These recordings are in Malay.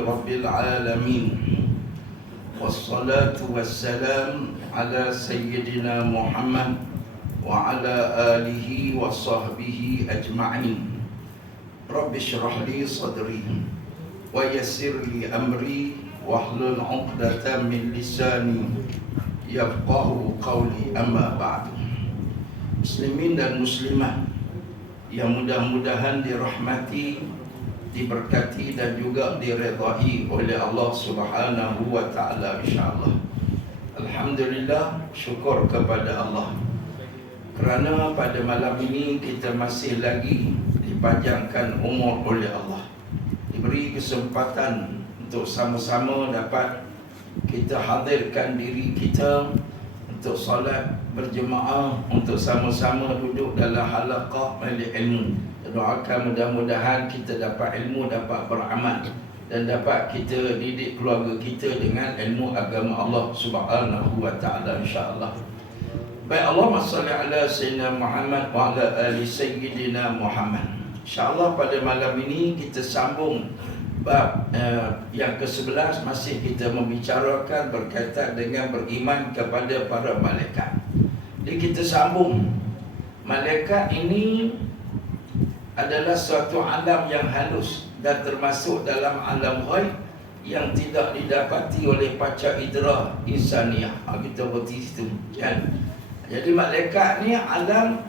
Rabbil Alamin. Wassalatu wassalam ala Sayyidina Muhammad wa ala alihi wa sahbihi ajma'in. Rabbi syrah li sadri wa yassir li amri wahlul 'uqdatam min lisani yafqahu qawli, amma ba'du. Muslimin dan muslimat yang mudah-mudahan dirahmati, diberkati dan juga diredai oleh Allah Subhanahu wa taala, insyaallah. Alhamdulillah, syukur kepada Allah kerana pada malam ini kita masih lagi dipanjangkan umur oleh Allah, diberi kesempatan untuk sama-sama dapat kita hadirkan diri kita untuk solat berjemaah, untuk sama-sama duduk dalam halaqah majlis ilmu. Doakan mudah-mudahan kita dapat ilmu, dapat beramal dan dapat kita didik keluarga kita dengan ilmu agama Allah Subhanahu wa taala, insya-Allah. Baik, Allahumma salli ala sayyidina Muhammad wa ala ali sayyidina Muhammad. Insya-Allah pada malam ini kita sambung bab yang ke-11, masih kita membicarakan berkaitan dengan beriman kepada para malaikat. Jadi kita sambung, malaikat ini adalah suatu alam yang halus dan termasuk dalam alam ghaib yang tidak didapati oleh panca indera insaniah. Kita berhenti situ, kan? Jadi malaikat ni alam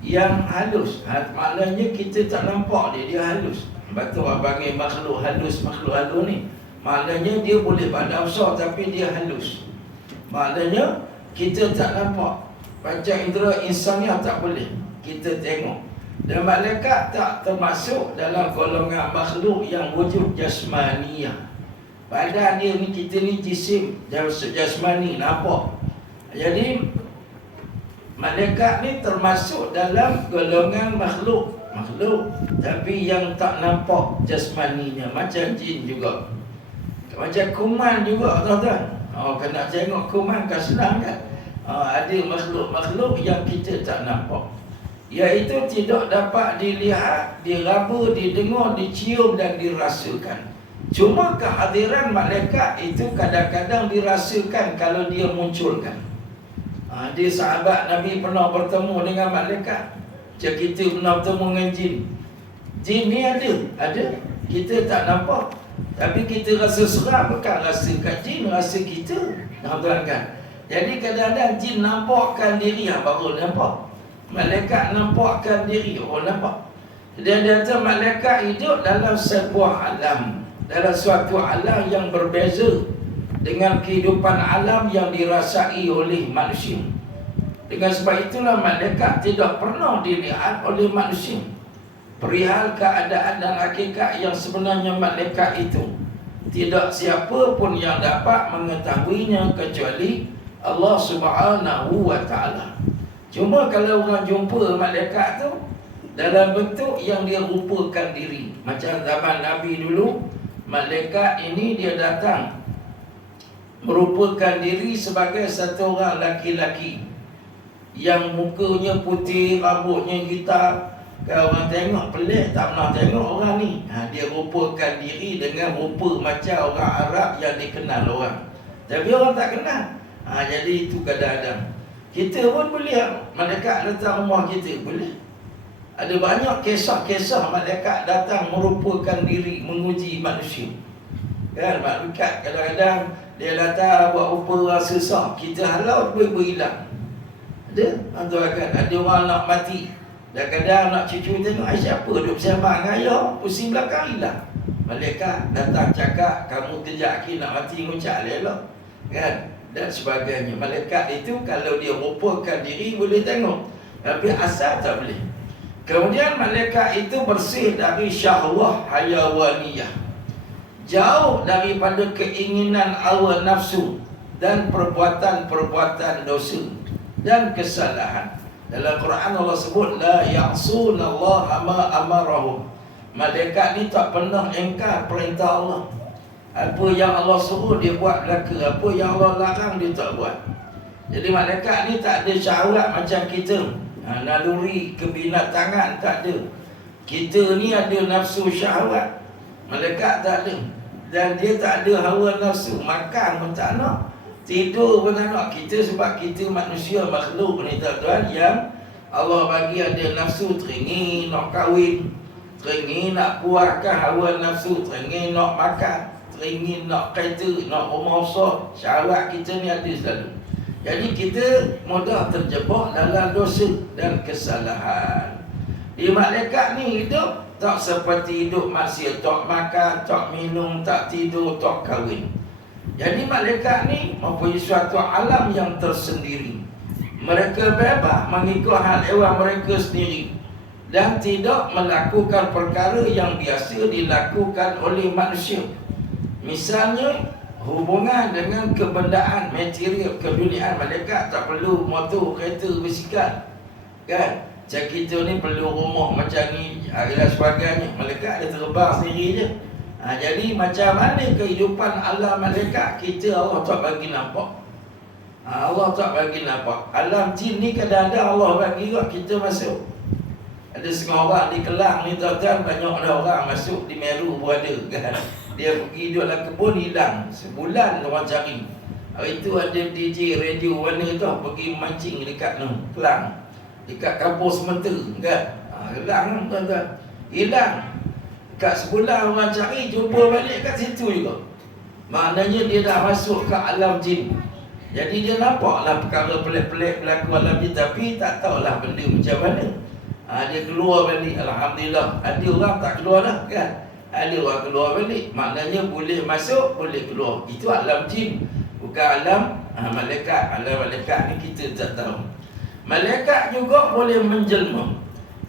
yang halus. Maknanya kita tak nampak dia halus. Betul orang panggil makhluk halus ni. Maknanya dia boleh badan besar tapi dia halus. Maknanya kita tak nampak. Panca indera insaniah tak boleh kita tengok. Dan malaikat tak termasuk dalam golongan makhluk yang wujud jasmaniyah. Badan dia ni, kita ni jisim jasmani, nampak. Jadi malaikat ni termasuk dalam golongan makhluk tapi yang tak nampak jasmaninya, macam jin juga, macam kuman juga, tuan-tuan. Kena tengok kuman kan senang kan. Ada makhluk-makhluk yang kita tak nampak, iaitu tidak dapat dilihat, diraba, didengar, dicium dan dirasakan. Cuma kehadiran malaikat itu kadang-kadang dirasakan kalau dia munculkan. Dia sahabat Nabi pernah bertemu dengan malaikat. Macam kita pernah bertemu dengan jin. Jin ni ada. Kita tak nampak, tapi kita rasa seram, bukan rasa kat jin, rasa kita. Tuan-tuan kan. Jadi kadang-kadang jin nampakkan diri, baru nampak. Malaikat nampakkan diri, nampak. Dan dia kata malaikat hidup dalam sebuah alam, dalam suatu alam yang berbeza dengan kehidupan alam yang dirasai oleh manusia. Dengan sebab itulah malaikat tidak pernah dilihat oleh manusia. Perihal keadaan dan hakikat yang sebenarnya malaikat itu, tidak siapa pun yang dapat mengetahuinya kecuali Allah Subhanahu wa taala. Cuma kalau orang jumpa malaikat tu dalam bentuk yang dia rupakan diri. Macam zaman Nabi dulu, malaikat ini dia datang merupakan diri sebagai satu orang laki-laki yang mukanya putih, rambutnya hitam. Kalau orang tengok pelik, tak pernah tengok orang ni. Dia rupakan diri dengan rupa macam orang Arab yang dikenal orang, tapi orang tak kenal. Jadi itu kadang-kadang kita pun boleh malaikat datang rumah kita, boleh. Ada banyak kisah-kisah malaikat datang merupakan diri, menguji manusia. Kan, malaikat kadang-kadang dia datang buat rupa rasa susah, kita halau dia berhilang. Ada kan, ada orang nak mati, kadang-kadang nak cucu tengok, siapa duduk bersama dengan ayah, pusing belakang hilang. Malaikat datang cakap, kamu kejap lagi nak mati, ngucap elok, kan, dan sebagainya. Malaikat itu kalau dia rupakan diri boleh tengok, tapi asal tak boleh. Kemudian malaikat itu bersih dari syahwah hayawaniyah, jauh daripada keinginan hawa nafsu dan perbuatan-perbuatan dosa dan kesalahan. Dalam Quran Allah sebut la ya'sunallaha ma amarahum. Malaikat ni tak pernah ingkar perintah Allah. Apa yang Allah suruh dia buat belaka, apa yang Allah larang dia tak buat. Jadi malaikat ni tak ada syahwat macam kita. Naluri kebinatangan tak ada. Kita ni ada nafsu syahwat, malaikat tak ada. Dan dia tak ada hawa nafsu. Makan pun tak nak, tidur pun tak nak. Kita sebab kita manusia makhluk ni tuan-tuan, yang Allah bagi ada nafsu, teringin nak kahwin, teringin nak puaskan hawa nafsu, teringin nak makan, teringin nak kereta, nak rumah besar. Syahwat kita ni ada selalu. Jadi kita mudah terjebak dalam dosa dan kesalahan. Di malaikat ni hidup tak seperti hidup manusia, tak makan, tak minum, tak tidur, tak kahwin. Jadi malaikat ni mempunyai suatu alam yang tersendiri. Mereka bebas mengikut hal ehwal mereka sendiri dan tidak melakukan perkara yang biasa dilakukan oleh manusia. Misalnya hubungan dengan kebendaan material keduniaan. Malaikat tak perlu motor, kereta, basikal, kan? Macam kita ni perlu rumah macam ni dan sebagainya. Malaikat dia terbang sendiri je. Jadi macam mana kehidupan alam malaikat, kita Allah tak bagi nampak. Allah tak bagi nampak. Alam jin ni kadang-kadang Allah bagi juga kita masuk. Ada setengah orang di Kelang ni tuan-tuan, banyak dah orang masuk. Di Meru pun ada, kan? Dia pergi duduk dalam kebun, hilang. Sebulan orang cari. Hari tu ada DJ radio mana tu pergi mancing dekat Kelang, dekat kampus Sementara, kan? Hilang tuan-tuan, hilang. Dekat sebulan orang cari, jumpa balik kat situ juga. Maknanya dia dah masuk ke alam jin. Jadi dia nampaklah perkara pelik-pelik berlaku alam jin, tapi tak tahulah benda macam mana. Dia keluar balik, alhamdulillah. Ada orang tak keluar dah, kan? Ada orang keluar balik. Maknanya boleh masuk, boleh keluar. Itu alam jin, bukan alam malaikat. Alam malaikat ni kita tak tahu. Malaikat juga boleh menjelma,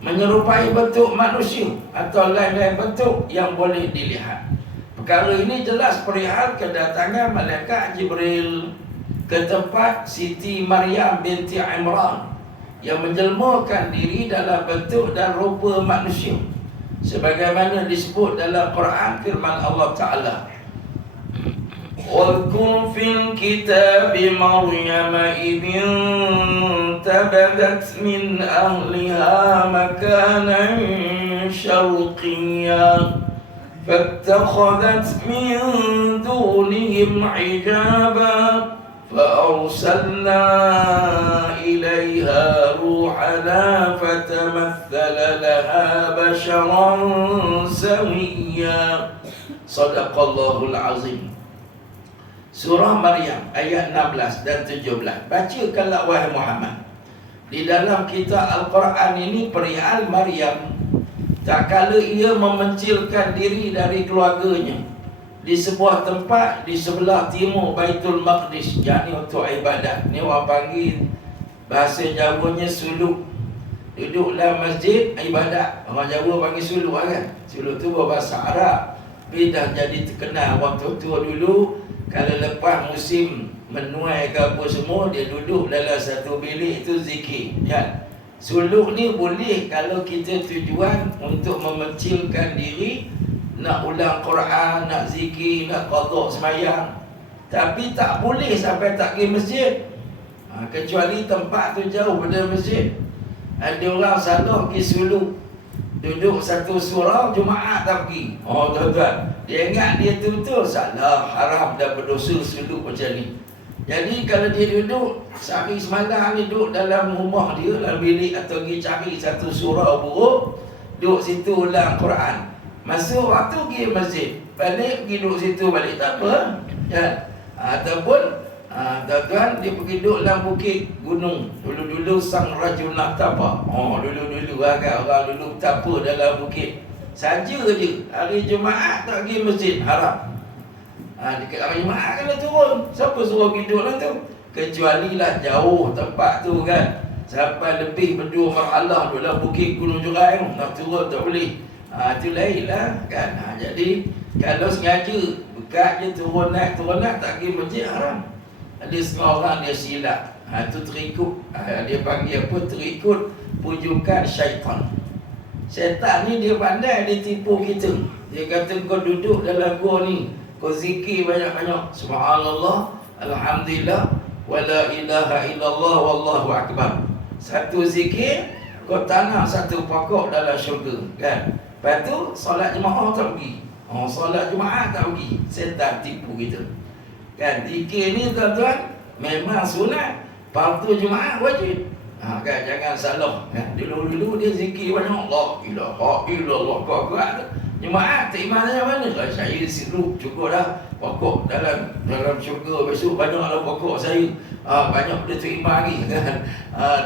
menyerupai bentuk manusia atau lain-lain bentuk yang boleh dilihat. Perkara ini jelas perihal kedatangan malaikat Jibril ke tempat Siti Maryam binti Imran yang menjelmakan diri dalam bentuk dan rupa manusia, sebagaimana disebut dalam Quran firman Allah Ta'ala, واذكر في الكتاب مريم إذ انتبذت من أهلها مكانا شرقيا فاتخذت من دونهم حجابا فأرسلنا إليها روحنا فتمثل لها بشرا سويا. صدق الله العظيم. Surah Maryam ayat 16 dan 17. Bacakanlah wahai Muhammad. Di dalam kitab Al-Quran ini perihal Maryam, tak kala ia memencilkan diri dari keluarganya di sebuah tempat di sebelah timur Baitul Maqdis, yakni untuk ibadat. Ni orang panggil bahasa Jawanya suluk. Duduk dalam masjid ibadat. Orang Jawa panggil suluk, kan? Suluk tu bahasa Arab, tapi dah jadi terkenal waktu tua dulu. Kalau lepas musim menuai ke apa semua, dia duduk dalam satu bilik itu zikir, ya. Suluk ni boleh kalau kita tujuan untuk memencilkan diri, nak ulang Quran, nak zikir, nak qada sembahyang. Tapi tak boleh sampai tak pergi masjid. Kecuali tempat tu jauh pada masjid. Ada orang salah pergi suluk, duduk satu surau, Jumaat tak pergi. Tuan-tuan, dia ingat dia betul, salah, haram dan berdosa suluk macam ni. Jadi kalau dia duduk sehari semalam ni, duduk dalam rumah dia, dalam bilik, atau pergi cari satu surau buruk, duduk situ ulang Quran. Masuk waktu pergi masjid, balik pergi duduk situ balik, tak apa, kan? Ataupun tuan-tuan, dia pergi duduk dalam bukit gunung. Dulu-dulu sang Rajulullah Tapa. Dulu-dulu agak orang dulu tapa dalam bukit saja je. Hari Jumaat tak pergi masjid, haram. Dekat hari Jumaat kena turun. Siapa suruh pergi duduk dalam tu? Kecuali lah jauh tempat tu, kan? Sampai lebih berdua marhalah duduk dalam bukit Gunung Jurai, nak turun tak boleh. Itu lain lah, kan? Jadi kalau sengaja bekat je turun naik tak pergi masjid, haram. Ada setengah orang dia silap. Itu terikut, dia panggil apa? Terikut pujukan syaitan. Syaitan ni dia pandai, dia tipu kita. Dia kata kau duduk dalam gua ni, kau zikir banyak-banyak, subhanallah, alhamdulillah, wala ilaha illallah, wallahu akbar. Satu zikir, kau tanam satu pokok dalam syurga, kan? Lepas tu solat jemaah tak pergi. Solat Jumaat tak pergi, setan tipu kita. Kan zikir ni tuan-tuan memang sunat, fardu Jumaat wajib. Kan jangan salah. Dulu-dulu dia zikir banyak, Allah ilaha illallah kuat. Jumaat tak iman saya mana? Saya sirup cukup dah. Pokok dalam syurga besok banyaklah pokok saya. Banyak dia terima lagi kan.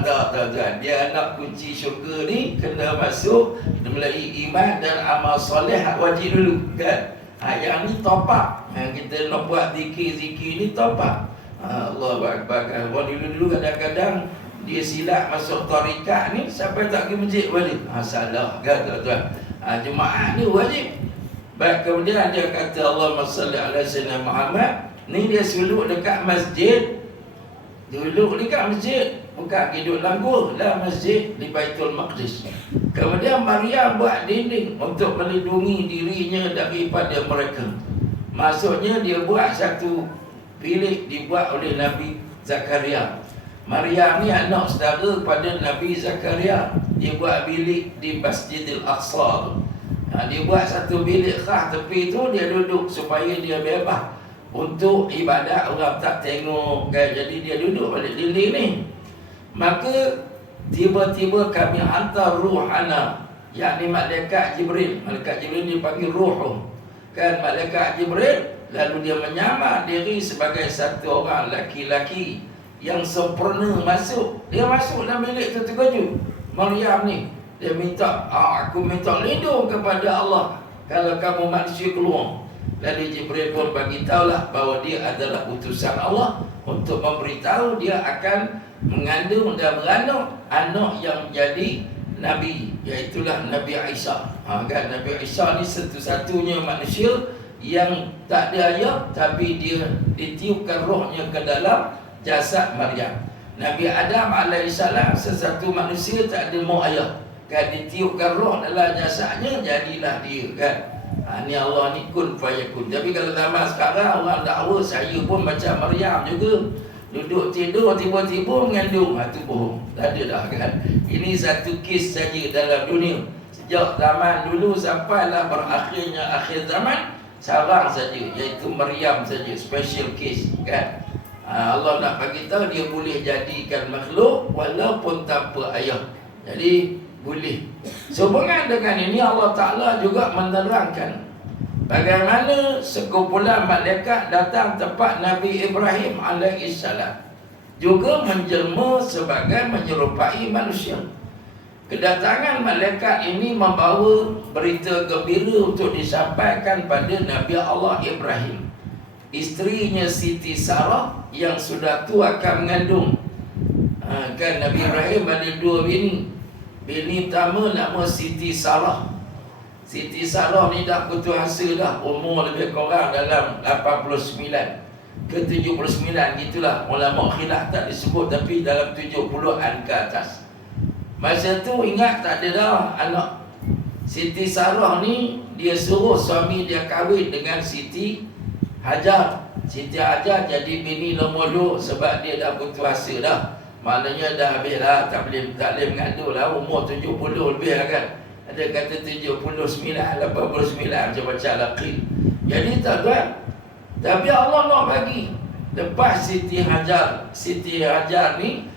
Tak. Dia nak kunci syurga ni kena masuk melalui iman dan amal soleh wajib dulu kan. Yang ni top up. Yang kita nak buat zikir-zikir ni top up. Allahu Akbar. Dulu kadang-kadang dia silap masuk tarikat ni sampai tak pergi masjid balik. Salah kan tuan-tuan. Jumaat ni wajib. Baik, kemudian dia kata Allahumma salli ala sayyidina Muhammad. Ni dia suluk dekat masjid. Duduk dekat masjid, bukan duduk langgur lah, masjid di Baitul Maqdis. Kemudian Maryam buat dinding untuk melindungi dirinya daripada mereka. Maksudnya dia buat satu bilik dibuat oleh Nabi Zakaria. Maryam ni anak saudara pada Nabi Zakaria. Dia buat bilik di Masjidil Aqsa. Dia buat satu bilik khas tepi tu, dia duduk supaya dia bebas untuk ibadat, orang tak tengok kan. Jadi dia duduk pada dinding ni. Maka tiba-tiba kami hantar ruhana, yakni malaikat Jibril. Malaikat Jibril dipanggil ruh kan, malaikat Jibril. Lalu dia menyamar diri sebagai satu orang laki-laki yang sempurna masuk. Dia masuk dalam bilik tu terkejut. Maryam ni dia minta, aku minta lindung kepada Allah kalau kamu manusia keluar. Lalu Jibril pun bagi tahulah bahawa dia adalah utusan Allah untuk memberitahu dia akan mengandung dan beranak anak yang jadi Nabi, iaitulah Nabi Isa. Kan Nabi Isa ni satu-satunya manusia yang tak ada ayah, tapi dia ditiupkan rohnya ke dalam jasad Maryam. Nabi Adam alaihissalam sesatu manusia tak ada mak ayah, kan ditiupkan roh dalam jasadnya, jadilah dia kan. Ni Allah ni kun fayakun. Tapi kalau zaman sekarang orang dakwa saya pun macam Maryam juga, duduk tidur tiba-tiba mengandung. Itu bohong, tak ada dah kan. Ini satu kes saja dalam dunia. Sejak zaman dulu sampailah berakhirnya akhir zaman, seorang saja, iaitu Maryam saja, special case kan. Allah nak bagi tahu dia boleh jadikan makhluk walaupun tanpa ayah. Jadi boleh. Sehubungan dengan ini Allah Ta'ala juga menerangkan bagaimana sekumpulan malaikat datang tempat Nabi Ibrahim alaihissalam, juga menjelma sebagai menyerupai manusia. Kedatangan malaikat ini membawa berita gembira untuk disampaikan pada Nabi Allah Ibrahim. Isterinya Siti Sarah yang sudah tua akan mengandung. Kan Nabi Ibrahim ada dua bini. Bini pertama nama Siti Sarah. Siti Sarah ni dah putus asa dah, umur lebih kurang dalam 89 ke 79 gitulah. Ulama khilaf tak disebut, tapi dalam 70-an ke atas. Masa tu ingat tak ada dah anak. Siti Sarah ni dia suruh suami dia kahwin dengan Siti Hajar. Siti Hajar jadi bini nombor 2 sebab dia dah putus asa dah. Maknanya dah habis lah, tak boleh mengandung lah, umur 70 lebih lah kan. Ada kata 79, 89 macam-macam laki. Jadi tak tuan. Tapi Allah nak bagi. Lepas Siti Hajar ni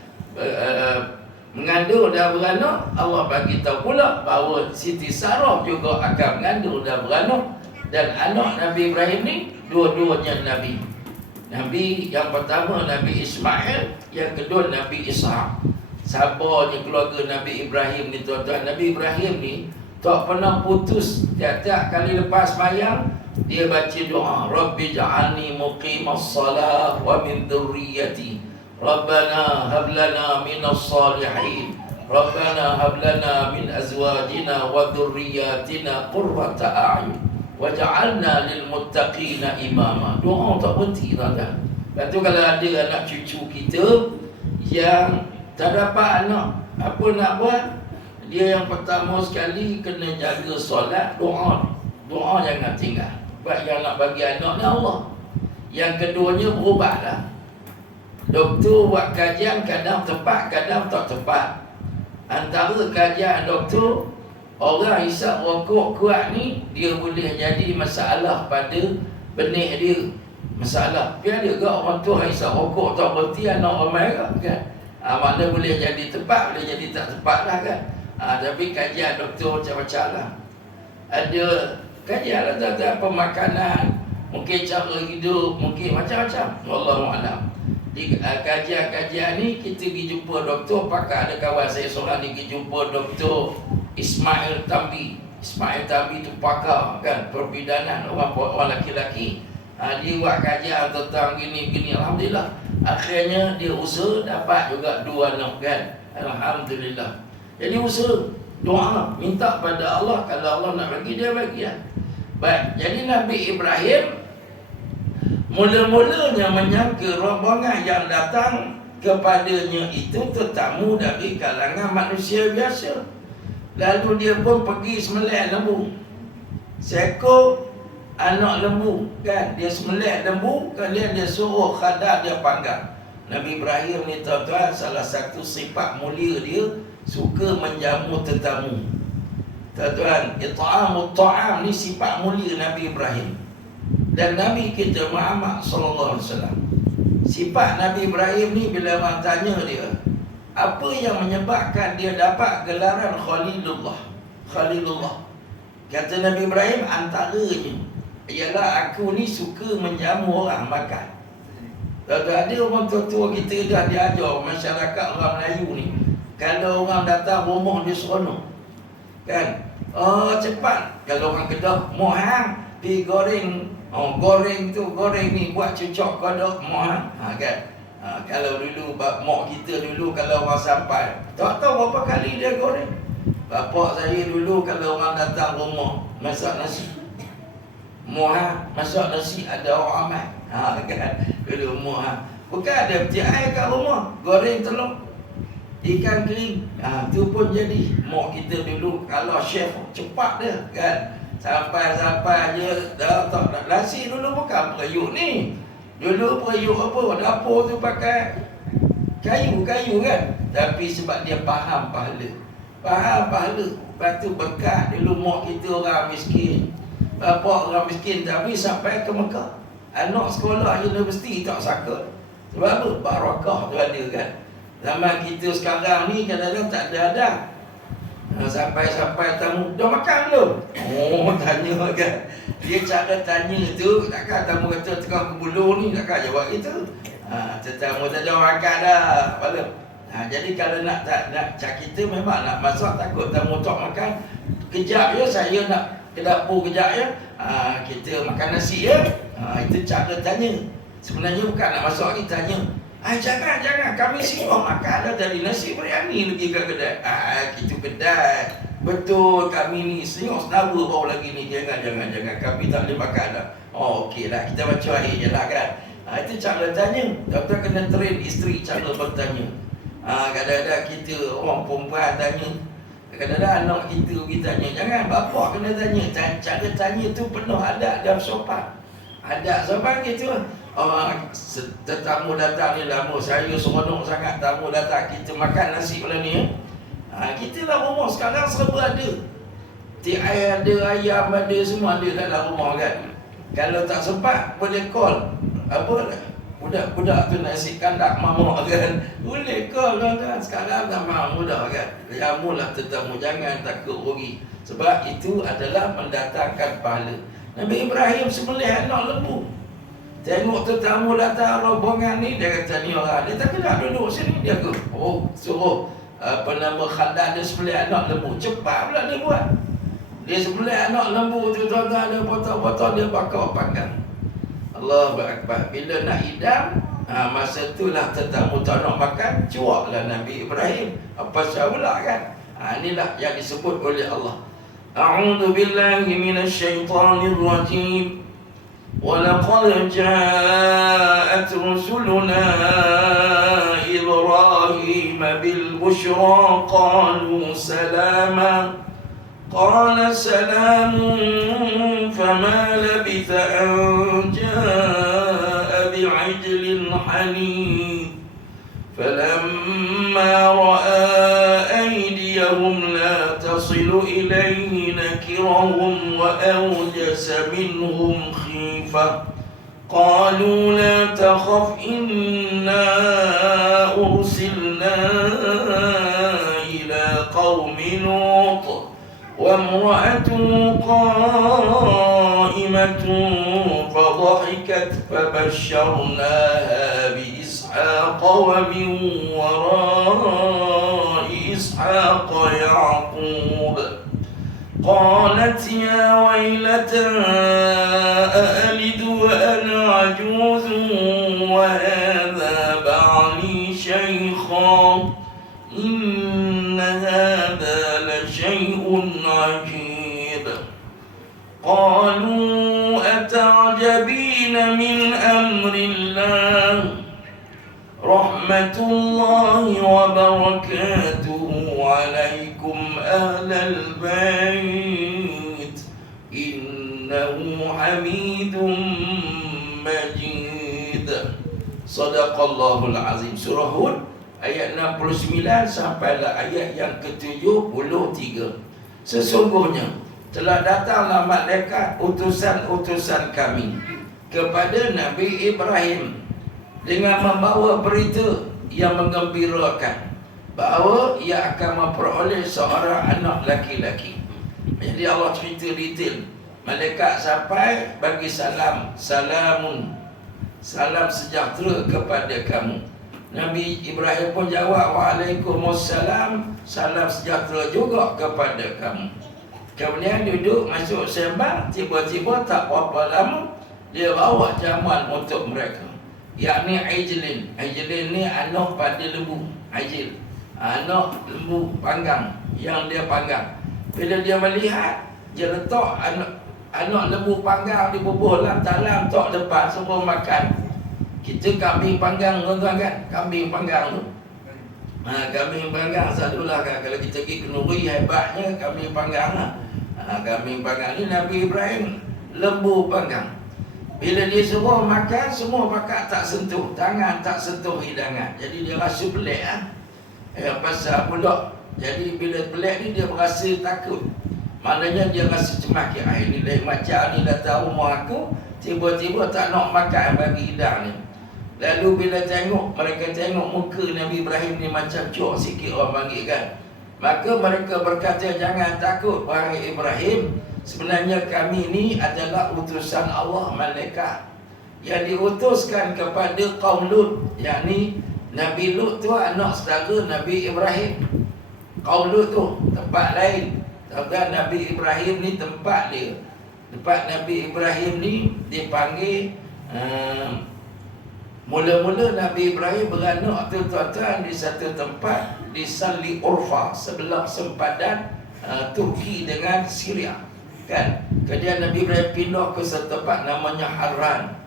mengandung dan beranak, Allah bagi tahu pula bahawa Siti Sarah juga akan mengandung dan beranak. Dan anak Nabi Ibrahim ni dua-duanya Nabi. Nabi yang pertama Nabi Ismail, yang kedua Nabi Ishaq. Sabarnya keluarga Nabi Ibrahim ni tuan-tuan. Nabi Ibrahim ni tak pernah putus. Tiap-tiap kali lepas sembahyang dia baca doa, Rabbi ja'alni muqimas salah wa min dhurriyyati, Rabbana hablana minas salihin, Rabbana hablana min azwajina wa dhurriyyatina qurrata a'yun waja'alna lil muttaqina imama. Doa tak berhenti tuan-tuan. Lepas tu kalau ada anak cucu kita yang tak dapat anak, apa nak buat? Dia yang pertama sekali kena jaga solat, doa. Doa jangan tinggal. Sebab yang nak bagi anak ni Allah. Yang keduanya berubatlah. Doktor buat kajian, kadang tepat, kadang tak tepat. Antara kajian doktor, Orang hisap rokok kuat ni, dia boleh jadi masalah pada benih dia. Masalah. Tapi ada ke orang tua hisap rokok tak berhenti, anak ramai kan? Mana boleh jadi tepat, boleh jadi tak tepat lah kan. Tapi kajian doktor macam-macam lah. Ada kajian lah tentang pemakanan, mungkin cara hidup, mungkin macam-macam. Wallahualam. Di kajian-kajian ni kita pergi jumpa doktor pakar. Ada kawan saya seorang ni pergi jumpa doktor Ismail Tambi. Ismail Tambi tu pakar kan perbidanan orang lelaki-lelaki. Dia buat kajian tentang gini-gini. Alhamdulillah, akhirnya dia usaha dapat juga 2 anak kan. Alhamdulillah. Jadi usaha, doa, minta pada Allah. Kalau Allah nak bagi, dia bagi lah. Baik, jadi Nabi Ibrahim mula-mulanya menyangka rombongan yang datang kepadanya itu tetamu dari kalangan manusia biasa. Lalu dia pun pergi sembelih lembu, seekor anak lembu kan. Dia sembelih lembu, kemudian dia suruh khadam dia panggang. Nabi Ibrahim ni tuan-tuan, salah satu sifat mulia dia suka menjamu tetamu. Tuan-tuan, it'amut ta'am ni sifat mulia Nabi Ibrahim. Dan Nabi kita Muhammad sallallahu alaihi wasallam, sifat Nabi Ibrahim ni bila orang tanya dia, apa yang menyebabkan dia dapat gelaran Khalilullah? Khalilullah. Kata Nabi Ibrahim, antaranya ialah aku ni suka menjamu orang makan. Ada orang tua-tua kita dah diajar masyarakat orang Melayu ni, kalau orang datang rumah dia seronok kan. Cepat. Kalau orang Kedah, mohang pergi goreng. Goreng ni buat cucuk kodok mohang kan. Kalau dulu mak kita dulu kalau orang sampai, tak tahu berapa kali dia goreng. Bapak saya dulu kalau orang datang rumah masak nasi, mohang masak nasi, ada orang ramai kan. Dulu mohang, bukan ada peti air kat rumah, goreng telur, ikan kering. Tu pun jadi mak kita dulu kalau chef cepat dia kan. Sampai je dah tak nasi. Dulu bukan periuk ni. Dulu periuk apa, dapur tu pakai kayu kan. Tapi sebab dia faham pahala. Lepas tu berkat. Dulu mak kita orang miskin, bapak orang miskin, tapi sampai ke Mekah. Anak sekolah universiti tak sakit. Sebab apa? Barakah tu ada kan. Zaman kita sekarang ni kadang-kadang tak ada. Sampai tamu, dah makan belum? Tanya kan. Dia cara tanya tu, takkan tamu kata tengah kebulu ni, takkan jawab gitu. Tetamu tak ada makan dah. Jadi kalau nak cak kita memang nak masak, takut tamu tak makan. Kejap je saya nak ke dapur kejap je. Kita makan nasi ya. Itu cara tanya. Sebenarnya bukan nak masak lagi, tanya. Jangan, kami sibuk makan dah tadi, nasi biryani lagi kat kedai. Itu kedai. Betul, kami ni senyum senawa baru lagi ni. Jangan, kami tak boleh makan dah. Okey lah, kita macam air je lah kan. Itu cara tanya. Doktor kena train isteri cara bertanya. Kadang-kadang kita orang perempuan tanya, kadang-kadang anak kita tanya. Jangan, bapak kena tanya. Cara tanya tu penuh adab dan sopan. Adab sopan gitu. Tetamu datang ni lama, saya seronok sangat tamu datang, kita makan nasi malam ni. Kita lah rumah sekarang serba ada. Air ada, ayam ada, semua ada dalam rumah kan. Kalau tak sempat boleh call budak-budak tu nasi kandak mamak kan, boleh call kan. Sekarang tak mahu mudah kan. Jamulah tetamu, jangan takut rugi. Sebab itu adalah mendatangkan pahala. Nabi Ibrahim sembelih anak lembu. Tengok tetamu datang rombongan ni, dia kata ni orang, dia tak kena duduk sini. Dia kata, suruh khadat dia sembelih anak lembu. Cepat pula dia buat. Dia sembelih anak lembu tu, tuan-tuan, dia potong-potong, dia bakar panggang. Allahu Akbar. Bila nak idam, masa itulah tetamu tak nak makan, cuaklah Nabi Ibrahim. Apa pula kan. Inilah yang disebut oleh Allah. A'udzu billahi minasyaitonir rajim. وَلَقَدْ جَاءَتْ رُسُلُنَا إِبْرَاهِيمَ بِالْبُشْرَى قَالُوا سَلَامًا قَالَ سَلَامٌ فَمَا لَبِثَ أَنْ جَاءَ بِعِجْلٍ حَنِيذٍ فَلَمَّا رَأَى أَيْدِيَهُمْ لَا تَصِلُ إِلَيْهِ خلقهم وأوجس منهم خيفة قالوا لا تخف إنا أرسلنا إلى قوم لوط وامرأته قائمة فضحكت فبشرناها بإسحاق ومن وراء إسحاق يعقوب قالت يا ويلتى أألد وأنا عجوز وهذا بعلي شيخا إن هذا لشيء عجيب قالوا أتعجبين من أمر الله رحمة الله وبركاته عليكم أهل البيت إنه حميد مجيد صدق الله العظيم. Surah Hud ayat 69 sampailah ayat yang ke-73. Sesungguhnya telah datanglah malaikat utusan-utusan kami kepada Nabi Ibrahim dengan membawa berita yang menggembirakan bahawa ia akan memperoleh seorang anak laki-laki. Jadi Allah cerita detail. Malaikat sampai bagi salam, salamun, salam sejahtera kepada kamu. Nabi Ibrahim pun jawab, waalaikumsalam, salam sejahtera juga kepada kamu. Kemudian duduk masuk sembang, tiba-tiba tak berapa lama dia bawa jamuan untuk mereka, yakni ajlin. Ajlin ni anak pada lembu, ajil, anak lembu panggang yang dia panggang. Bila dia melihat, dia letak anak lembu panggang di bubuh dalam tok depan, semua makan. Kita kambing panggang, tuan-tuan kan, kambing panggang tu. Kambing panggang selalulah kan, kalau kita pergi kenuri hebatnya kambing panggang lah. Kambing panggang ni Nabi Ibrahim lembu panggang. Bila dia semua makan, semua pakat tak sentuh tangan, tak sentuh hidangan. Jadi dia rasa pelik lah. Pasal pula. Jadi bila pelik ni dia berasa takut. Maknanya dia rasa cemas. Ini lain macam ni datang rumah aku, tiba-tiba tak nak makan bagi hidang ni. Lalu bila mereka tengok muka Nabi Ibrahim ni macam cok sikit orang panggil kan. Maka mereka berkata, jangan takut wahai Ibrahim, sebenarnya kami ni adalah utusan Allah, malaikat yang diutuskan kepada kaum Lut. Yakni Nabi Lut tu anak saudara Nabi Ibrahim. Kaum Lut tu tempat lain. Tapi Nabi Ibrahim ni tempat dia. Tempat Nabi Ibrahim ni dipanggil mula-mula Nabi Ibrahim beranak tu tuan-tuan di satu tempat di Sali Urfa, sebelah sempadan Turki dengan Syria kan. Kemudian Nabi Ibrahim pindah ke satu tempat namanya Harran.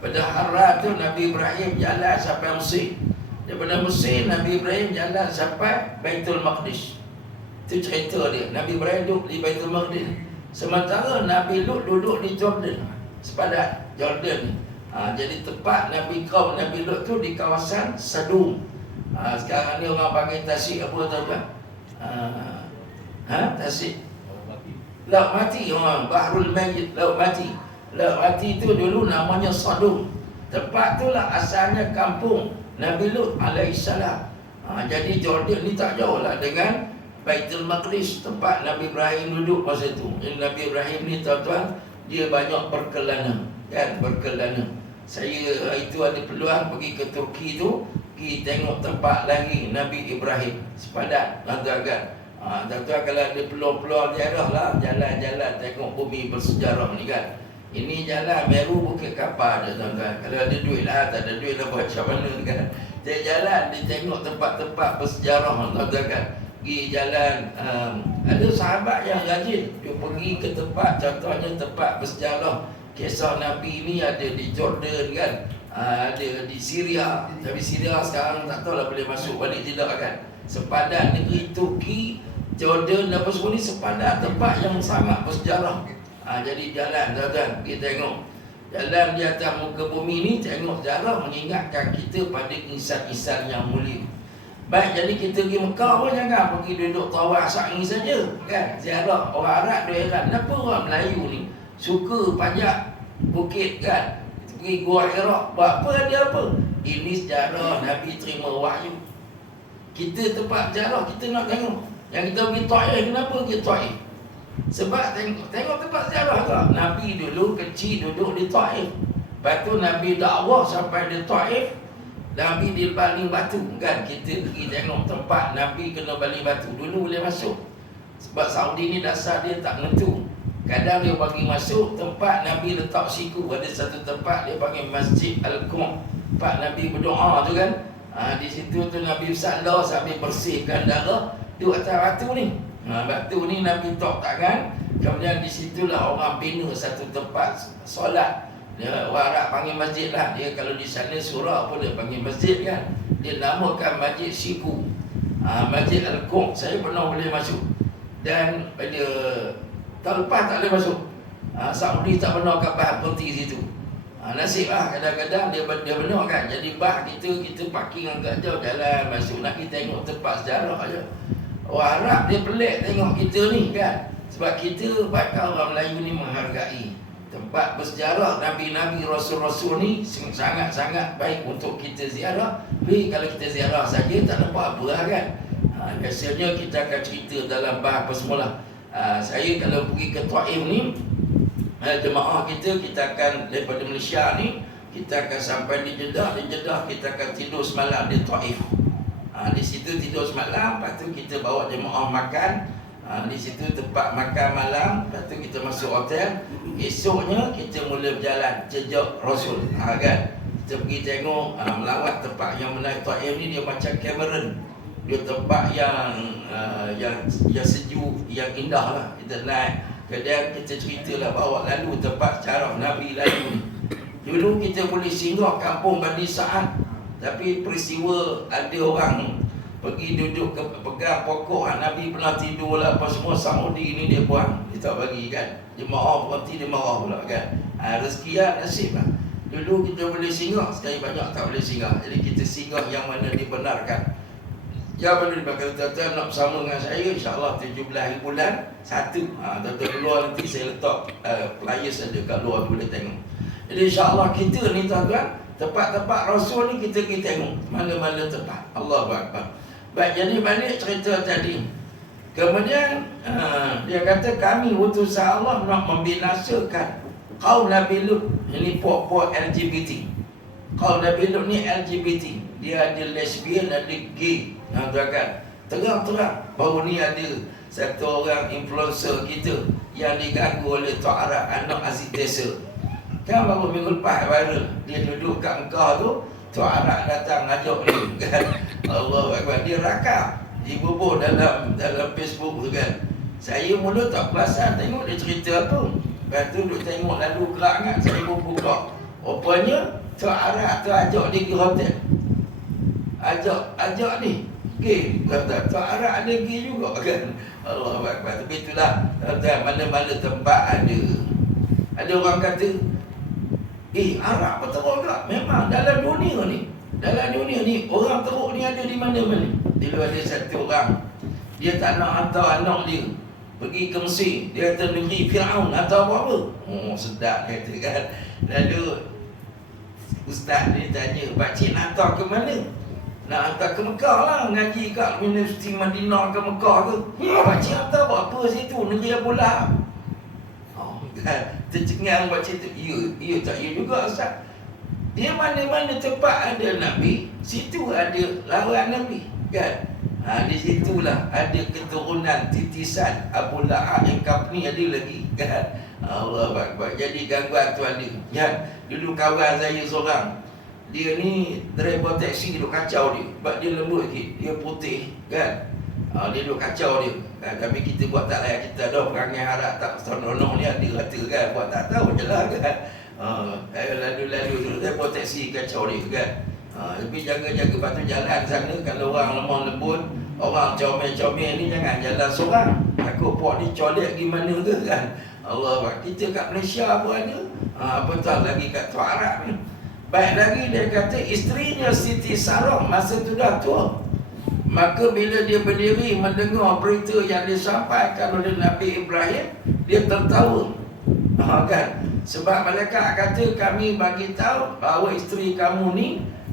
Pada Harran tu Nabi Ibrahim jalan sampai Mesir. Daripada Mesir Nabi Ibrahim jalan sampai Baitul Maqdis. Itu cerita dia. Nabi Ibrahim duduk di Baitul Maqdis, sementara Nabi Lut duduk di Jordan, sepadan Jordan. Jadi tempat kaum Nabi Lut tu di kawasan Sadum. Sekarang ni orang panggil Tasik apa tuan-tuan? Tasik Laut Mati, orang Bahrul Majid, Laut Mati. Laut Mati tu dulu namanya Sadum. Tempat tu lah asalnya kampung Nabi Lut alaihissalam. Jadi Jordan ni tak jauh lah dengan Baitul Maqdis, tempat Nabi Ibrahim duduk masa tu. Jadi Nabi Ibrahim ni tuan-tuan, dia banyak berkelana kan, berkelana. Saya itu ada peluang pergi ke Turki tu, pergi tengok tempat lagi Nabi Ibrahim sepadan, tuan-tuan kan. Tuan-tuan kalau ada peluang-peluang ziarah lah, jalan-jalan tengok bumi bersejarah ni kan. Ini jalan Meru Bukit Kapar ada tuan-tuan. Kalau ada duit lah, tak ada duit lah macam mana kan. Dia jalan, dia tengok tempat-tempat bersejarah tuan-tuan kan. Pergi jalan, ada sahabat yang rajin dia pergi ke tempat, contohnya tempat bersejarah kisah Nabi ni ada di Jordan kan, ada di Syria. Tapi Syria sekarang tak tahu lah boleh masuk balik tidak kan. Sepadan negeri Turki, Jordan apa semua ni sepadan tempat yang sangat bersejarah. Jadi jalan tuan-tuan, kita tengok jalan di atas muka bumi ni, tengok sejarah mengingatkan kita pada insan-insan yang mulia. Baik, jadi kita pergi Mekah pun jangan pergi duduk tawaf sa'i saja, kan? Ziarah. Orang Arab dia heran, kenapa orang Melayu ni suka pajak bukit, kan? Kita pergi Gua Hira, buat apa dia apa? Ini sejarah Nabi terima wahyu. Kita tempat sejarah kita nak tengok. Yang kita pergi Taif, kenapa pergi Taif? Sebab tengok tempat sejarah tak? Nabi dulu kecil duduk di Taif. Lepas tu Nabi dakwah sampai di Taif, Nabi di baling batu, kan? Kita pergi tengok tempat Nabi kena baling batu. Dulu boleh masuk. Sebab Saudi ni dasar dia tak menentu. Kadang dia bagi masuk tempat Nabi letak siku. Ada satu tempat dia panggil Masjid Al-Qum, tempat Nabi berdoa tu, kan? Di situ tu Nabi bersandar sambil bersihkan darah di atas batu ni. Batu ni Nabi tok tangan. Kemudian di situlah orang bina satu tempat solat. Orang Arab panggil masjid lah. Dia kalau di sana surah pun dia panggil masjid, kan? Dia namakan Masjid Siku, Masjid Al-Qum. Saya pernah boleh masuk. Dan pada tahun lepas tak boleh masuk. Saudi tak pernah kapal berhenti situ. Nasib lah, kadang-kadang dia benar, kan? Jadi bah kita parking agak jauh jalan masuk nak kita tengok tempat sejarah aja. Orang Arab dia pelik tengok kita ni, kan? Sebab kita bakal orang Melayu ni menghargai tempat bersejarah Nabi-Nabi, Rasul-Rasul ni sangat-sangat baik untuk kita ziarah. Tapi kalau kita ziarah saja tak nampak apa lah, kan? Biasanya kita akan cerita dalam bah apa semula. Saya kalau pergi ke Taif ni, jemaah kita akan daripada Malaysia ni, kita akan sampai di Jeddah. Di Jeddah kita akan tidur semalam di Taif. Di situ tidur semalam, lepas tu kita bawa jemaah makan. Di situ tempat makan malam, lepas tu kita masuk hotel. Esoknya kita mula berjalan jejak Rasul, kan? Kita pergi tengok melawat tempat yang menaik Taif ni. Dia macam Cameron. Dia tempat yang sejuk, yang indah lah. Kita naik. Kemudian kita ceritalah bawa lalu tempat cara Nabi lalu ni. Dulu kita boleh singgah kampung Bani Sa'ad, tapi peristiwa ada orang pergi duduk ke pegang pokok, Nabi pernah tidur lah apa semua. Saudi ni dia buang, dia tak bagi, kan? Jemaah berhenti, dia marah pula, kan? Rezeki lah, nasib lah. Dulu kita boleh singgah, sekali banyak tak boleh singgah. Jadi kita singgah yang mana dibenarkan. Ya, boleh dipakai. Tuan-tuan nak bersama dengan saya, insyaAllah 17 hari bulan 1. Tuan-tuan keluar nanti saya letak flyers ada kat luar, boleh tengok. Jadi insyaAllah kita ni, tuan-tuan, tempat-tempat Rasul ni kita pergi tengok mana-mana tempat. Allahu Akbar. Baik, jadi balik cerita tadi. Kemudian dia kata kami utusan Allah nak membinasakan kaum Nabi Lut. Ini puak-puak LGBT. Kaum Nabi Lut ni LGBT. Dia ada lesbian, ada gay. Tuan kan, terang-terang. Baru ni ada satu orang influencer kita yang diganggu oleh Tok Arab, anak Aziz Desa. Kan baru minggu lepas viral. Dia duduk kat Mekah tu, Tok Arab datang ajak dia, kan? Allah Akbar. Dia rakam, dia bubuh dalam Facebook tu, kan? Saya mula tak perasan tengok dia cerita apa. Lepas tu duduk tengok lalu gerak, saya pun buka. Rupanya Tok Arab tu ajak dia ke hotel. Ajak ni gay, kata Tok Arab ada gay juga, kan? Allah Akbar. Tapi itulah, mana-mana tempat ada orang kata Arab pun teruk juga. Memang dalam dunia ni orang teruk ni ada di mana-mana. Dulu ada satu orang, dia tak nak hantar anak dia pergi ke Mesir. Dia kata negeri Fir'aun, hantar apa-apa. Sedap, kata, kan? Lalu ustaz dia tanya, pakcik nak hantar ke mana? Nak hantar ke Mekah lah, ngaji kat Universiti Madinah ke Mekah ke. Pakcik hantar buat apa situ, negeri Abu Lahab. Tercengang pakcik tu. Ya tak ya juga, Ustaz. Dia mana-mana tempat ada Nabi, situ ada lawan Nabi, kan? Di situlah ada keturunan titisan Abu Lahab yang ni ada lagi, kan? Allah Akbar. Jadi gangguan tu ada, kan? Dulu kawan saya seorang, dia ni driver taksi, duduk kacau dia. Sebab dia lembut sikit, dia putih, kan? Dia duduk kacau dia. Tapi kita buat tak layak. Kita dah perangai harap tak seronok ni ada kata, kan? Buat tak tahu je lah, kan? Lalu-lalu dulu driver taksi kacau dia, kan? Tapi jaga-jaga batu jalan sana. Kalau orang lemah lembut, orang comel-comel ni jangan jalan seorang. Takut puak ni colek gimana ke, kan? Allah, kita kat Malaysia pun ada. Betul lagi kat Tok Arab ni. Baik lagi dia kata isterinya Siti Sarah masa tu dah tua. Maka bila dia berdiri mendengar berita yang disampaikan oleh Nabi Ibrahim, dia tertawa. Kan? Sebab malaikat kata, kami bagi tahu bahawa isteri kamu ni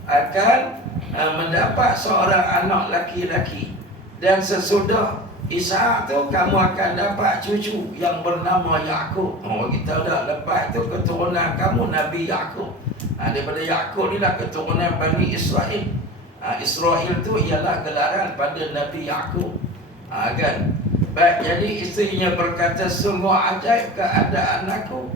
akan mendapat seorang anak laki-laki, dan sesudah Ishak tu kamu akan dapat cucu yang bernama Yakub. Kita dah lepas tu keturunan kamu Nabi Yakub. Daripada Yakub ni lah keturunan Bani Israel. Israel tu ialah gelaran pada Nabi Yakub. Kan? Baik, jadi isterinya berkata, sungguh ajaib keadaan aku.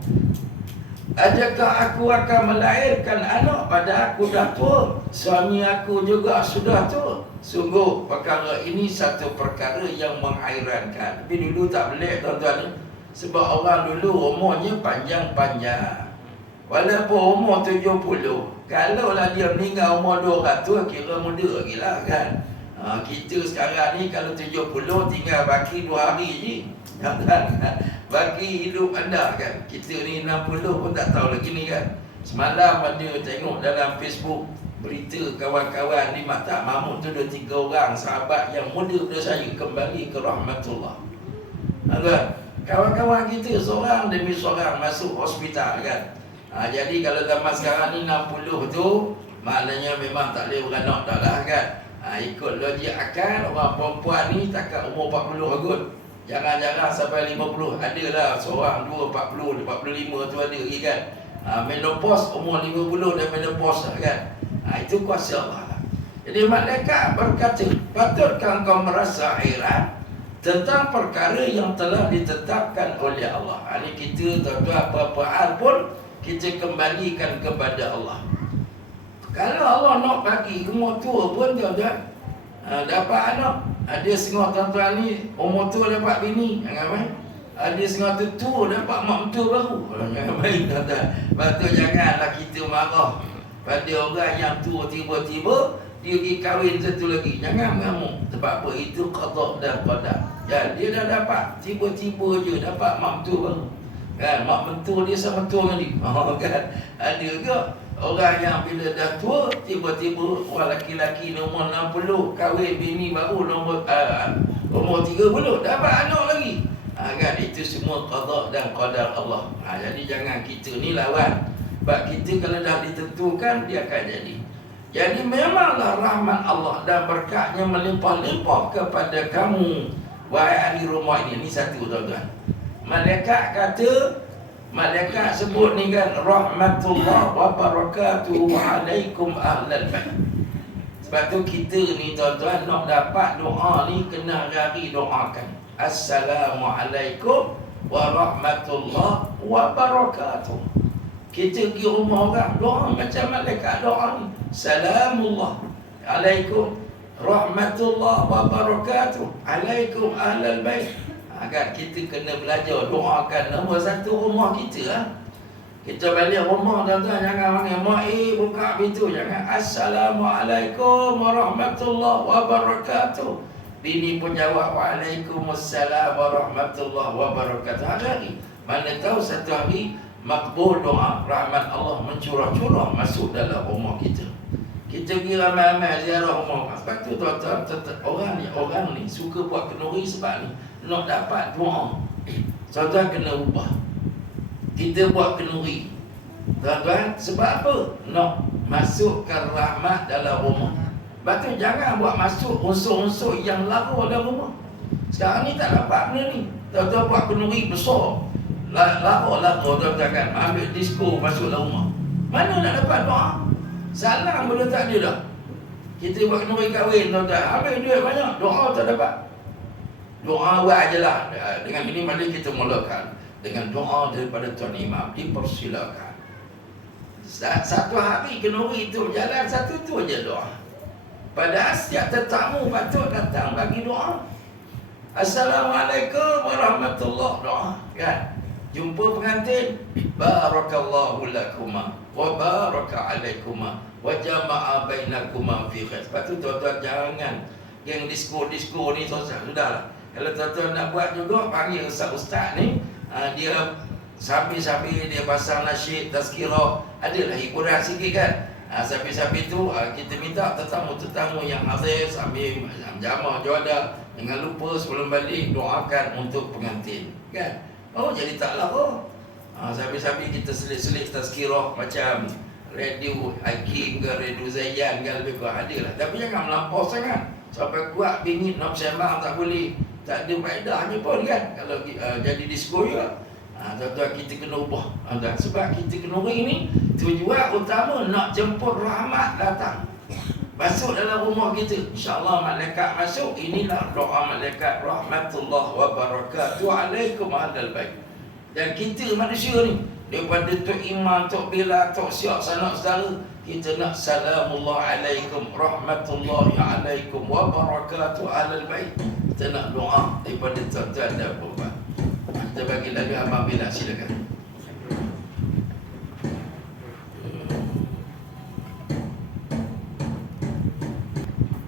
Adakah aku akan melahirkan anak pada aku dah tua? Suami aku juga sudah tua. Sungguh perkara ini satu perkara yang menghairankan. Tapi dulu tak boleh tuan-tuan. Sebab orang dulu umurnya panjang-panjang. Walaupun umur 70, kalaulah dia meninggal umur 200, kira muda lagi lah kan. Kita sekarang ni kalau 70 tinggal baki 2 hari je. Baki hidup anda kan. Kita ni 60 pun tak tahu lagi ni kan. Semalam ada tengok dalam Facebook berita kawan-kawan di Mata Mahmud tu, 2-3 orang sahabat yang muda pada saya kembali ke rahmatullah. Kawan-kawan kita seorang demi seorang masuk hospital kan. Jadi kalau zaman sekarang ni 60 tu, maknanya memang tak boleh beranak dah lah kan. Ikut logik akal, orang perempuan ni takat umur 40 kot. Jangan-jangan sampai 50. Adalah seorang 2, 40, 45 tu ada lagi kan. Menopause umur 50 dah menopause lah kan. Itu kuasa Allah lah. Jadi malaikat berkata, patutkah engkau merasa heran tentang perkara yang telah ditetapkan oleh Allah. Ini kita tuan-tuan, apa-apa hal pun kita kembalikan kepada Allah. Kalau Allah nak bagi umur tua pun tuan-tuan dapat anak. Ada setengah tuan-tuan ni umur tua dapat bini, jangan main. Ada setengah tu tua dapat mak mentua baru, jangan main tuan-tuan. Lepas tu janganlah kita marah pada orang yang tua tiba-tiba dia pergi kahwin satu lagi. Jangan mengamuk. Sebab apa? Itu qada dan qadar. Ya, dia dah dapat tiba-tiba je dapat mak mentua baru. Kan, mak mentua dia sama tua dengan dia. Kan? Ada ke orang yang bila dah tua tiba-tiba orang laki-laki umur 60 kahwin bini baru umur 30 dapat anak lagi. Kan, itu semua qada dan qadar Allah. Jadi jangan kita ni lawan. Sebab kita kalau dah ditentukan dia akan jadi. Jadi memanglah rahmat Allah dan berkatnya melimpah-limpah kepada kamu, wahai ahli rumah ini. Ini satu tuan-tuan. Malaikat kata, malaikat sebut ni kan, rahmatullah wa barakatuhu alaikum ahlal bait. Sebab tu kita ni tuan-tuan nak dapat doa ni kena hari doakan. Assalamualaikum warahmatullah wabarakatuh. Kita pergi rumah orang, doa macam malaikat doa ni. Salamullah alaikum rahmatullah wabarakatuh alaikum ahlal bait. Kan kita kena belajar doakan nombor satu rumah kita. Kita balik rumah tuan-tuan, jangan panggil mak buka pintu, jangan assalamualaikum warahmatullah wabarakatuh. Bini pun jawab waalaikumsalam warahmatullah wabarakatuh. Hari mana tahu satu hari makbul doa, rahmat Allah mencurah-curah masuk dalam rumah kita. Kita pergi ramai-ramai ziarah rumah. Sebab tu tuan-tuan, orang ni suka buat kenduri sebab ni nak dapat doa. Tuan-tuan kena ubah. Kita buat kenduri, tuan-tuan, sebab apa? Nak masukkan rahmat dalam rumah. Sebab tu jangan buat masuk unsur-unsur yang lara dalam rumah. Sekarang ni tak dapat benda ni. Tuan-tuan buat kenduri besar, lara tuan-tuan kan, ambil disco masuk dalam rumah. Mana nak dapat doa? Salam boleh tak ada dah. Kita buat kenduri kahwin tuan-tuan, ambil duit banyak, doa tak dapat. Doa awal je lah. Dengan ini mari kita mulakan dengan doa daripada Tuan Imam. Dipersilakan. Satu hari kenduri itu jalan satu tu je doa. Padahal setiap tetamu patut datang bagi doa. Assalamualaikum warahmatullahi doa. Kan? Jumpa pengantin, barakallahu lakuma wa baraka alaikuma wa jama'a bainakuma fi khair. Sebab tu tuan-tuan jangan yang disco ni sudahlah. Kalau tuan-tuan nak buat juga, panggil ustaz-ustaz ni, dia sambil-sambil dia pasang nasyid, tazkirah, adalah hiburan sikit kan. Sapi-sapi tu kita minta tetamu-tetamu yang hadir sambil jamah juada, jangan lupa sebelum balik doakan untuk pengantin, kan? Oh, jadi taklah kau. Sapi-sapi kita selit-selit tazkirah macam radio Hakim ke radio Zayan ke lebih kurang ada lah. Tapi jangan melampau sangat sampai kuat bingit nak bersembang tak boleh, tak ada faedahnya pun kan kalau jadi disko juga. Tuan-tuan kita kena ubah. Sebab kita kena ini tujuan utama nak jemput rahmat datang masuk dalam rumah kita. InsyaAllah malaikat masuk. Inilah doa malaikat, rahmatullah wa barakatuh alaikum ahlal bait. Dan kita manusia ni, daripada Tok Imam, Tok Bila, Tok Siak, sanak saudara, kita nak salamullah alaikum, rahmatullahi alaikum wa barakatuh ahlal bait. Kita nak doa daripada tuan-tuan dan puan-puan. Kita bagi lagu Abang Bila, silakan.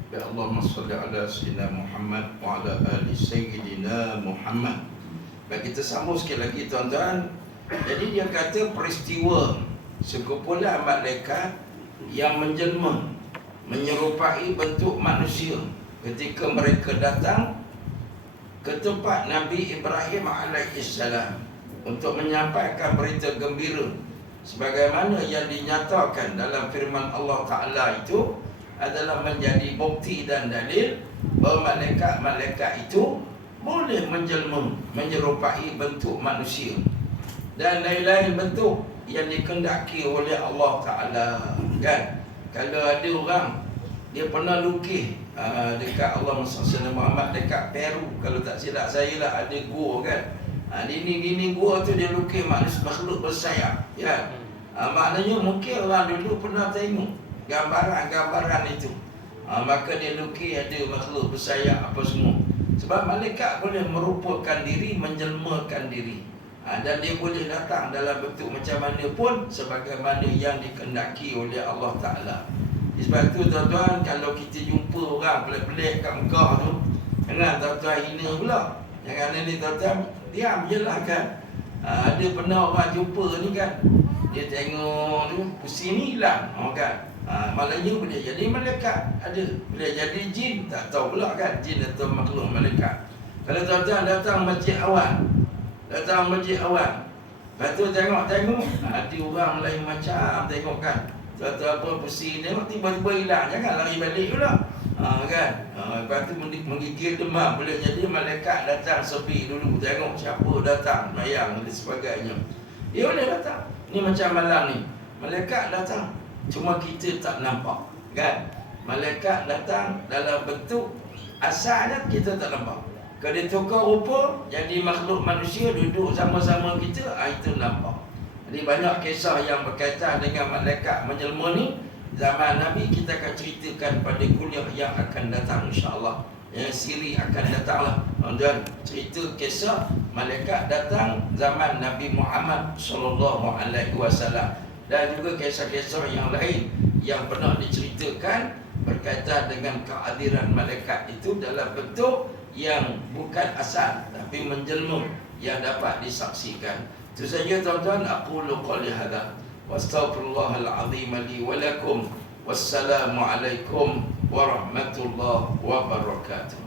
Ya Allahumma salli ala Sayyidina Muhammad wa ala ali Sayyidina Muhammad. Baik, kita sambung sekali lagi tuan-tuan. Jadi dia kata peristiwa sekumpulan malaikat yang menjelma menyerupai bentuk manusia ketika mereka datang ke tempat Nabi Ibrahim alaihissalam untuk menyampaikan berita gembira sebagaimana yang dinyatakan dalam firman Allah Ta'ala itu adalah menjadi bukti dan dalil bahawa malaikat-malaikat itu boleh menjelma menyerupai bentuk manusia dan lain-lain bentuk yang dikehendaki oleh Allah Ta'ala, kan? Kalau ada orang dia pernah lukis dekat Allah Sallallahu Muhammad dekat Peru, kalau tak silap saya lah, ada gua kan, dinding-dinding gua tu dia lukis manusia makhluk bersayap, ya. Maknanya mungkin orang dulu pernah tengok gambaran-gambaran itu, maka dia lukis ada makhluk bersayap apa semua. Sebab malaikat boleh merupakan diri, menjelmakan diri, dan dia boleh datang dalam bentuk macam mana pun sebagaimana yang dikehendaki oleh Allah Ta'ala. Sebab tu tuan-tuan, kalau kita jumpa orang pelik-pelik kat Mekah tu, jangan tuan-tuan hina pula. Jangan ni tuan-tuan, diam je lah kan. Ada pernah orang jumpa ni kan, dia tengok tu, pusing ni hilang, kan. Malahnya boleh jadi malaikat, ada boleh jadi jin, tak tahu pula kan, jin atau makhluk malaikat. Kalau tuan-tuan datang masjid awal, lepas tu tengok-tengok, ada orang lain macam tengok kan, tuan-tuan apa pusing tengok, tiba-tiba hilang, jangan lari balik pula, kan. Lepas tu menggigil demam, boleh jadi malaikat datang sepi dulu, tengok siapa datang, mayang dan sebagainya. Dia boleh datang. Ni macam malam ni, malaikat datang, cuma kita tak nampak, kan. Malaikat datang dalam bentuk asalnya kita tak nampak. Kalau dia tukar rupa jadi makhluk manusia duduk sama-sama kita, itu nampak. Jadi banyak kisah yang berkaitan dengan malaikat menjelma ni. Zaman Nabi kita akan ceritakan pada kuliah yang akan datang, insya-Allah. Siri akan datanglah. Dan cerita kisah malaikat datang zaman Nabi Muhammad sallallahu alaihi wasallam. Dan juga kisah-kisah yang lain yang pernah diceritakan berkaitan dengan kehadiran malaikat itu dalam bentuk yang bukan asal tapi menjelma yang dapat disaksikan. Itu saja tuan-tuan, aqulu qali hadza wa astaghfirullahal azim li wa lakum. Wassalamu alaikum warahmatullahi wabarakatuh.